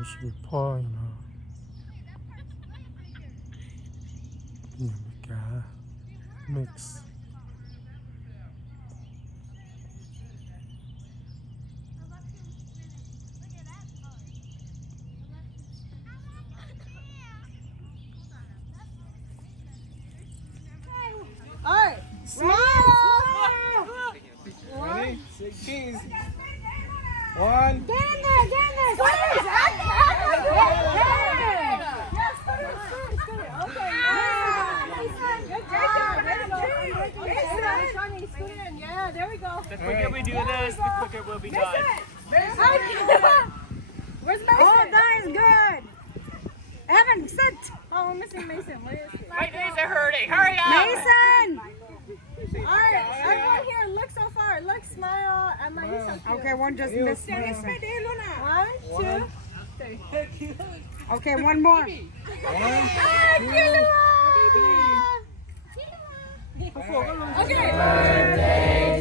It should be pouring now. Mix. Alright, smile! Ready? Say cheese. One. Get in there, get in there! Scooters! Yes, Scooter! Okay, yeah, there we go. The quicker we do this, the quicker we'll be done. Where's Mason? Oh, that is good. Evan, sit. Oh, we're missing Mason. Where is he? My knees are hurting. Hurry up. Mason! Alright, everyone here, look so far. Look, smile. And like, you're so cute. Okay, one just missed Mason. 1, 2, 3. Okay, one more. Okay.